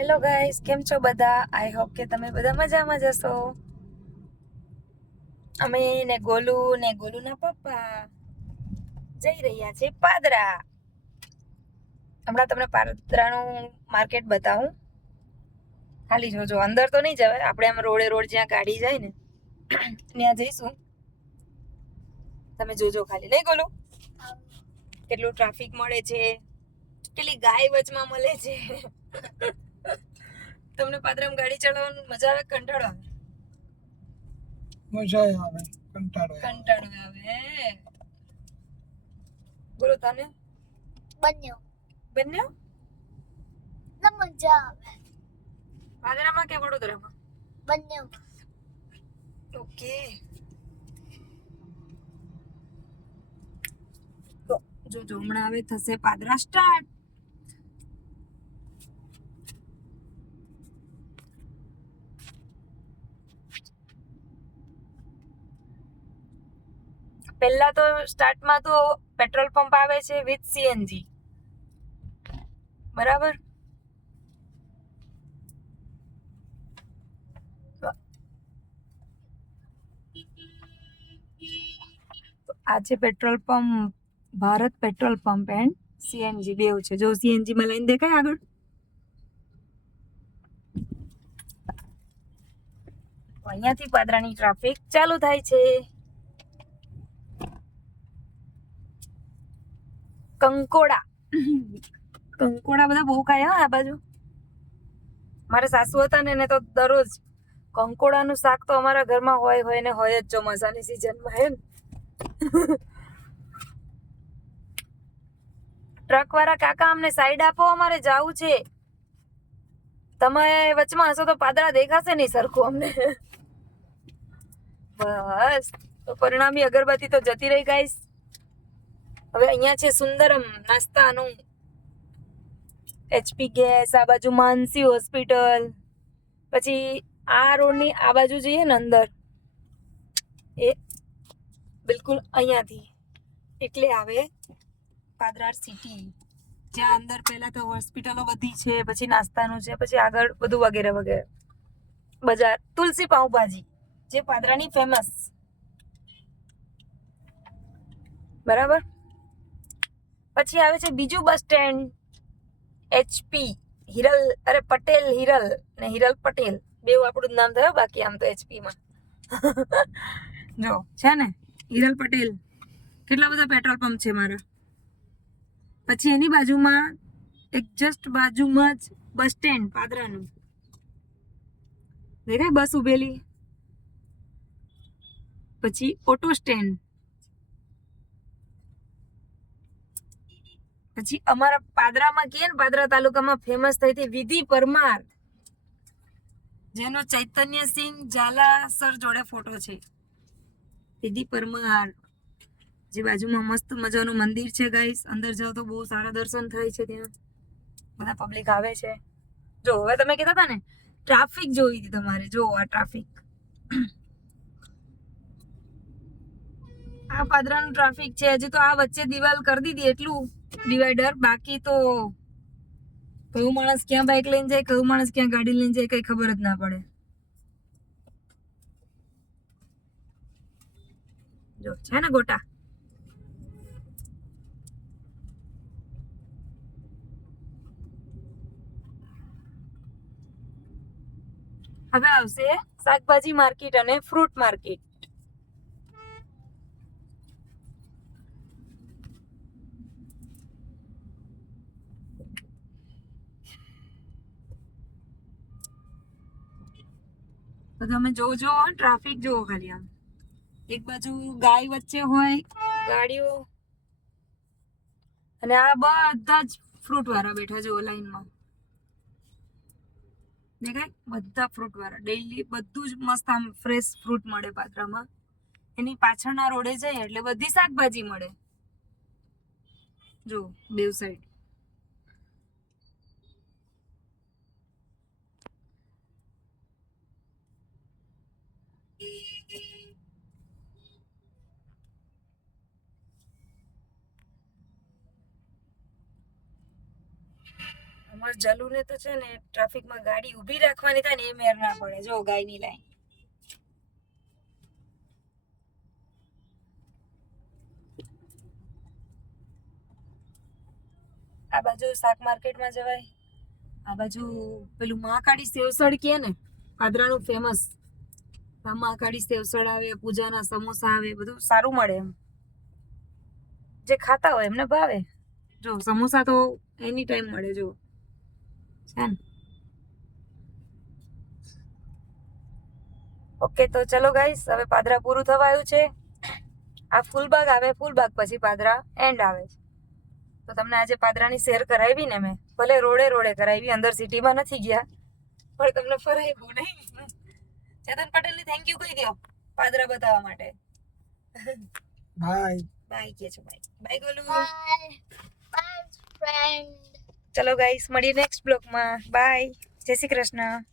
Hello guys, કેમ છો બધા? આઈ હોપ કે તમે બધા મજામાં જ હશો. અમે ને ગોલુના પપ્પા જઈ રહ્યા છે પાદરા. હમણાં તમને પાદરાનું માર્કેટ બતાવું. ખાલી જોજો, અંદર તો નહીં જવાય. આપણે આમ રોડ જ્યાં ગાડી જાય ને ત્યાં જઈશું. તમે જોજો ખાલી, નહીં ગોલું? કેટલું ટ્રાફિક મળે છે, કેટલી ગાય વચમાં મળે છે. તમને પાદરામાં ગાડી ચલાવવાની મજા આવે, કંટાળો આવે? મજા આવે, કંટાળો આવે. બોલો તને બંને મજા આવે પાદરામાં કે વડોદરામાં? બંને. ઓકે. તો જોજો, હમણાં હવે થશે પાદરા સ્ટાર્ટ. પહેલા તો સ્ટાર્ટમાં તો પેટ્રોલ પંપ આવે છે વિથ સીએનજી, બરાબર? આ છે petrol pump, Bharat petrol pump and CNG બેવ છે. જો સીએનજી માં લાઈન દેખાય આગળ. અહીંયાથી પાદરાની ટ્રાફિક ચાલુ થાય છે. કંકોડા બધા બહુ ખાય આ બાજુ. મારા સાસુ હતા ને એને તો દરરોજ કંકોડાનું શાક તો અમારા ઘરમાં હોય ને હોય જ ચોમાસાની સિઝનમાં. હે ટ્રક વાળા કાકા, અમને સાઈડ આપો, અમારે જાવું છે. તમે વચમાં હશો તો પાદરા દેખાશે નહીં સરખું અમને. બસ, તો પરિણામી અગરબત્તી તો જતી રહી ગાઈસ. હવે અહીંયા છે સુંદરમ નાસ્તાનું, એચપી ગેસ, આ બાજુ માનસી હોસ્પિટલ. પછી આ રોડની આ બાજુ જઈએ ને અંદર, એ બિલકુલ અહીંયાથી એટલે આવે પાદરા સિટી, જ્યાં અંદર પહેલા તો હોસ્પિટલો બધી છે, પછી નાસ્તાનું છે, પછી આગળ બધું વગેરે વગેરે. બજાર તુલસી પાઉંભાજી જે પાદરાની ફેમસ, બરાબર. પછી આવે છે બીજું bus stand, HP Patel Hiral ને હિરલ પટેલ, બેવ આપણું જ નામ થયું. બાકી આમ તો એચપી માં જો છે ને હિરલ પટેલ. કેટલા બધા પેટ્રોલ પંપ છે મારા. પછી એની બાજુમાં એક જસ્ટ બાજુમાં જ બસ સ્ટેન્ડ પાદરાનું દેખાય, બસ ઉભેલી. પછી ઓટો સ્ટેન્ડ. પછી અમારા પાદરામાં કહીએ ને, પાદરા તાલુકામાં ફેમસ થઈ હતી વિધિ પરમાર, જેનો ચૈતન્યસિંહ ઝાલા સર જોડે ફોટો છે. વિધિ પરમાર, જે બાજુમાં મસ્ત મજાનું મંદિર છે ગાઈસ. અંદર જાવ તો બહુ સારા દર્શન થાય છે. ત્યાં બધા પબ્લિક આવે છે. જો હવે તમે કહેતા હતા ને ટ્રાફિક જોઈ હતી તમારે, જો આ ટ્રાફિક. આ પાદરાનું ટ્રાફિક છે. હજી તો આ વચ્ચે દિવાલ કરી દીધી એટલું ડિવાઈડર, બાકી તો કયું માણસ ક્યાં બાઇક લઈને જાય, કયું માણસ ક્યાં ગાડી લઈને જાય, કઈ ખબર જ ના પડે. જો છે ને ગોટા. હવે આવશે શાકભાજી માર્કેટ અને ફ્રૂટ માર્કેટ. તો તમે જોજો, ટ્રાફિક જોવો ખાલી. આમ એક બાજુ ગાય વચ્ચે હોય ગાડીઓ, અને આ બધા જ ફ્રૂટ વાળા બેઠા જો લાઈનમાં. દેખાય, બધા ફ્રૂટ વાળા. ડેઈલી બધું જ મસ્ત આમ ફ્રેશ ફ્રૂટ મળે પાદરામાં. એની પાછળના રોડે જાય એટલે બધી શાકભાજી મળે. જો બેવ સાઈડ. અમાર જલુને તો છે ને ટ્રાફિકમાં ગાડી ઊભી રાખવાની થાય ને એ મેર ના પડે. જો ગાયની લાઈન. આ બાજુ શાક માર્કેટમાં જવાય. આ બાજુ પેલું મહાકાળી સેવસળ કહે ને પાદરાનું ફેમસ. મહાકાળી સેવસળ આવે, પૂજાના સમોસા આવે, બધું સારું મળે એમ. જે ખાતા હોય એમને ભાવે. જો સમોસા તો એની ટાઈમ મળે. જો છે ને. ઓકે તો ચલો ગાઈસ, હવે પાદરા પૂરું થવા આવ્યું છે. આ ફૂલબાગ આવે, ફૂલબાગ પછી પાદરા એન્ડ આવે છે. તો તમને આજે પાદરાની શેર કરાવી ને મેં, ભલે રોડે રોડે કરાવી, અંદર સિટીમાં નથી ગયા, પણ તમને ફરાવ્યું નહીં. ચેતન પટેલને થેન્ક યુ કહી દો પાદરા બતાવવા માટે. બાય બાય કે છો? Bye bye Golu. Bye, friend. ચલો ગાઈસ, મળીએ નેક્સ્ટ બ્લોગમાં. બાય, જય શ્રી કૃષ્ણ.